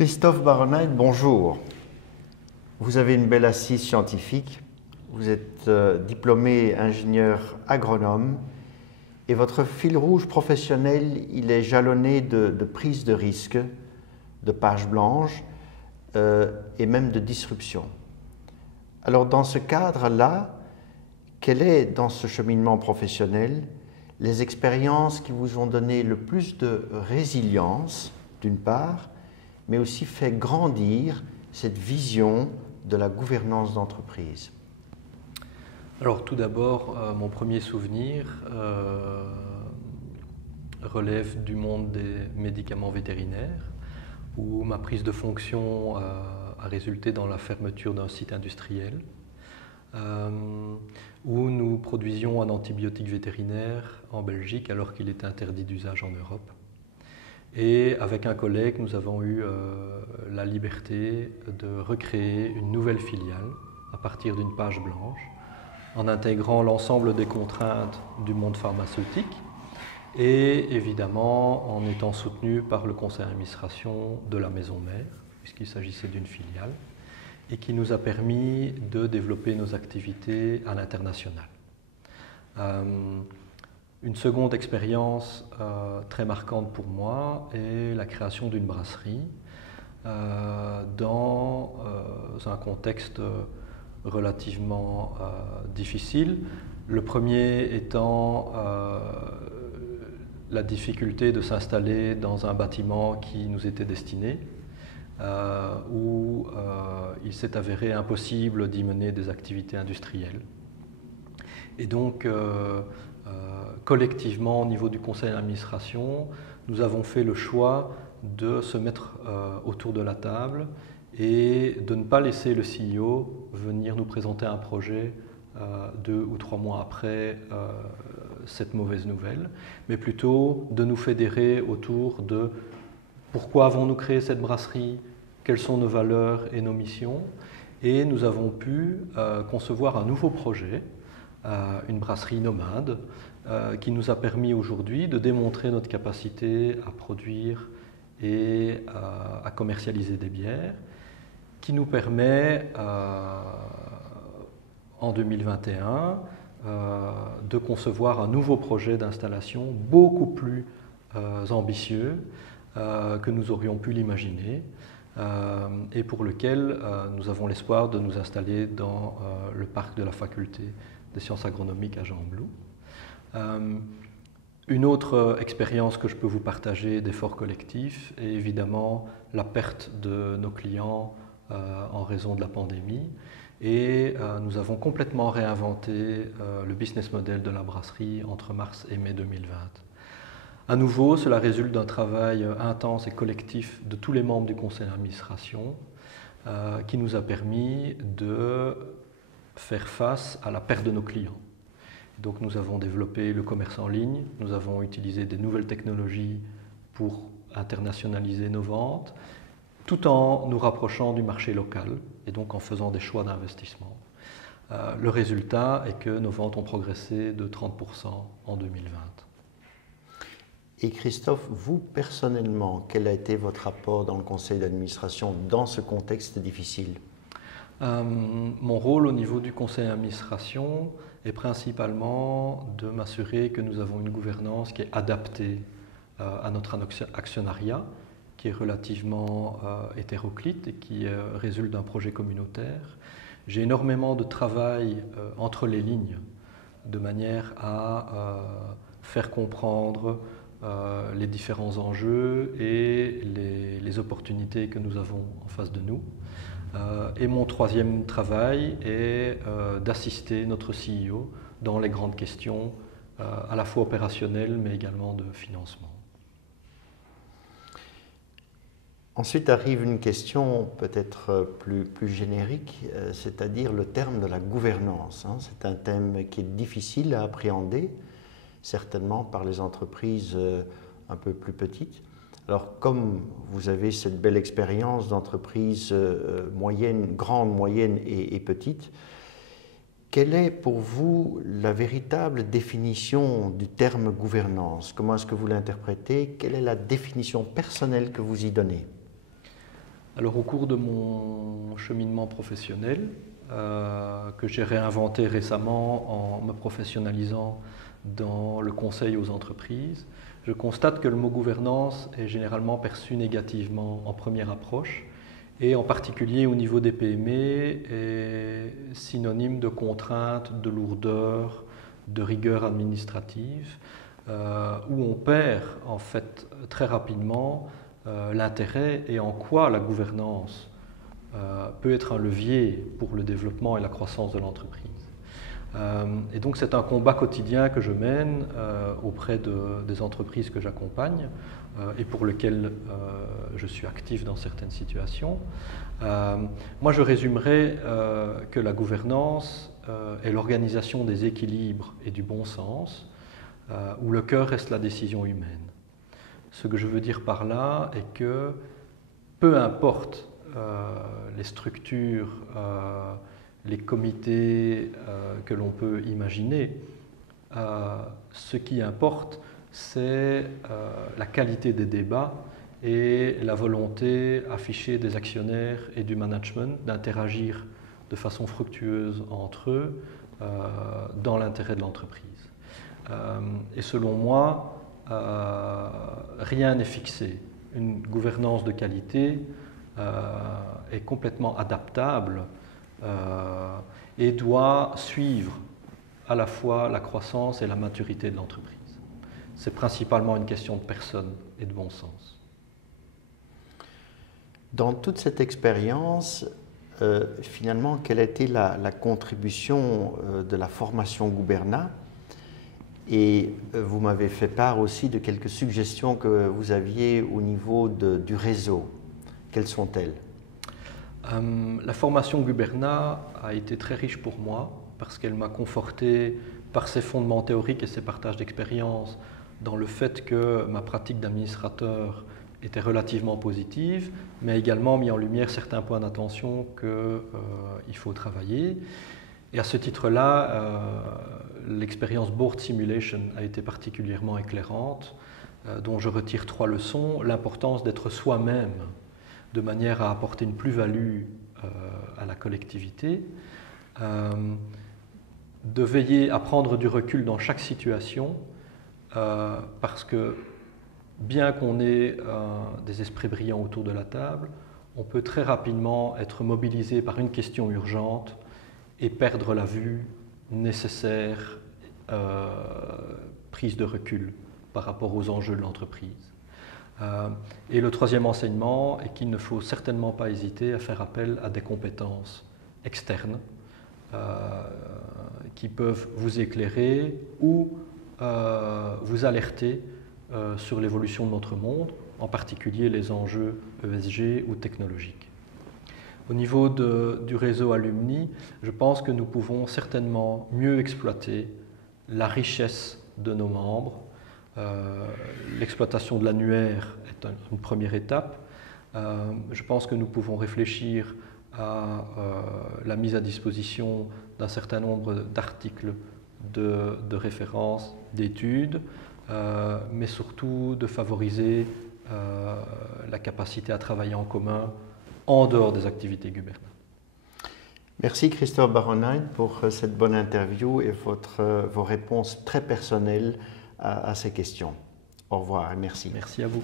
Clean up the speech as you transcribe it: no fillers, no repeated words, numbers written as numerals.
Christophe Baronait, bonjour. Vous avez une belle assise scientifique, vous êtes diplômé ingénieur agronome et votre fil rouge professionnel, il est jalonné de prise de risque, de pages blanches et même de disruption. Alors dans ce cadre-là, quel est dans ce cheminement professionnel les expériences qui vous ont donné le plus de résilience, d'une part, mais aussi fait grandir cette vision de la gouvernance d'entreprise? Alors tout d'abord, mon premier souvenir relève du monde des médicaments vétérinaires, où ma prise de fonction a résulté dans la fermeture d'un site industriel, où nous produisions un antibiotique vétérinaire en Belgique alors qu'il était interdit d'usage en Europe. Et avec un collègue, nous avons eu la liberté de recréer une nouvelle filiale à partir d'une page blanche, en intégrant l'ensemble des contraintes du monde pharmaceutique et évidemment en étant soutenu par le conseil d'administration de la maison mère, puisqu'il s'agissait d'une filiale, et qui nous a permis de développer nos activités à l'international. Une seconde expérience très marquante pour moi est la création d'une brasserie dans un contexte relativement difficile. Le premier étant la difficulté de s'installer dans un bâtiment qui nous était destiné, où il s'est avéré impossible d'y mener des activités industrielles. Et donc, collectivement, au niveau du conseil d'administration, nous avons fait le choix de se mettre autour de la table et de ne pas laisser le CEO venir nous présenter un projet 2 ou 3 mois après cette mauvaise nouvelle, mais plutôt de nous fédérer autour de pourquoi avons-nous créé cette brasserie, quelles sont nos valeurs et nos missions, et nous avons pu concevoir un nouveau projet, une brasserie nomade, qui nous a permis aujourd'hui de démontrer notre capacité à produire et à commercialiser des bières, qui nous permet en 2021 de concevoir un nouveau projet d'installation beaucoup plus ambitieux que nous aurions pu l'imaginer et pour lequel nous avons l'espoir de nous installer dans le parc de la faculté des sciences agronomiques à Gembloux. Une autre expérience que je peux vous partager d'efforts collectifs est évidemment la perte de nos clients en raison de la pandémie. Et nous avons complètement réinventé le business model de la brasserie entre mars et mai 2020. À nouveau, cela résulte d'un travail intense et collectif de tous les membres du conseil d'administration qui nous a permis de faire face à la perte de nos clients. Donc nous avons développé le commerce en ligne, nous avons utilisé des nouvelles technologies pour internationaliser nos ventes, tout en nous rapprochant du marché local et donc en faisant des choix d'investissement. Le résultat est que nos ventes ont progressé de 30% en 2020. Et Christophe, vous personnellement, quel a été votre apport dans le conseil d'administration dans ce contexte difficile? Mon rôle au niveau du conseil d'administration est principalement de m'assurer que nous avons une gouvernance qui est adaptée à notre actionnariat, qui est relativement hétéroclite et qui résulte d'un projet communautaire. J'ai énormément de travail entre les lignes, de manière à faire comprendre les différents enjeux et les opportunités que nous avons en face de nous. Et mon troisième travail est d'assister notre CEO dans les grandes questions à la fois opérationnelles mais également de financement. Ensuite arrive une question peut-être plus générique, c'est-à-dire le terme de la gouvernance. C'est un thème qui est difficile à appréhender, certainement par les entreprises un peu plus petites. Alors comme vous avez cette belle expérience d'entreprise moyenne, grande, moyenne et petite, quelle est pour vous la véritable définition du terme gouvernance? Comment est-ce que vous l'interprétez? Quelle est la définition personnelle que vous y donnez? Alors au cours de mon cheminement professionnel, que j'ai réinventé récemment en me professionnalisant dans le conseil aux entreprises, je constate que le mot gouvernance est généralement perçu négativement en première approche et en particulier au niveau des PME est synonyme de contraintes, de lourdeur, de rigueur administrative, où on perd en fait très rapidement l'intérêt et en quoi la gouvernance peut être un levier pour le développement et la croissance de l'entreprise. Et donc c'est un combat quotidien que je mène auprès des entreprises que j'accompagne et pour lequel je suis actif dans certaines situations. Moi je résumerais que la gouvernance est l'organisation des équilibres et du bon sens, où le cœur reste la décision humaine. Ce que je veux dire par là est que peu importe les structures, les comités que l'on peut imaginer, ce qui importe, c'est la qualité des débats et la volonté affichée des actionnaires et du management d'interagir de façon fructueuse entre eux dans l'intérêt de l'entreprise. Et selon moi, rien n'est fixé. Une gouvernance de qualité est complètement adaptable et doit suivre à la fois la croissance et la maturité de l'entreprise. C'est principalement une question de personne et de bon sens. Dans toute cette expérience, finalement, quelle a été la contribution de la formation Gouberna? Et vous m'avez fait part aussi de quelques suggestions que vous aviez au niveau du réseau. Quelles sont-elles? La formation Gouberna a été très riche pour moi parce qu'elle m'a conforté par ses fondements théoriques et ses partages d'expérience dans le fait que ma pratique d'administrateur était relativement positive, mais également mis en lumière certains points d'attention qu'il faut travailler. Et à ce titre-là, l'expérience Board Simulation a été particulièrement éclairante, dont je retire 3 leçons. L'importance d'être soi-même de manière à apporter une plus-value à la collectivité, de veiller à prendre du recul dans chaque situation, parce que bien qu'on ait des esprits brillants autour de la table, on peut très rapidement être mobilisé par une question urgente et perdre la vue nécessaire, prise de recul par rapport aux enjeux de l'entreprise. Et le troisième enseignement est qu'il ne faut certainement pas hésiter à faire appel à des compétences externes qui peuvent vous éclairer ou vous alerter sur l'évolution de notre monde, en particulier les enjeux ESG ou technologiques. Au niveau du réseau Alumni, je pense que nous pouvons certainement mieux exploiter la richesse de nos membres. L'exploitation de l'annuaire est une première étape. Je pense que nous pouvons réfléchir à la mise à disposition d'un certain nombre d'articles de référence, d'études, mais surtout de favoriser la capacité à travailler en commun en dehors des activités Gouberna. Merci Christophe Baronheim pour cette bonne interview et vos réponses très personnelles à ces questions. Au revoir et merci. Merci à vous.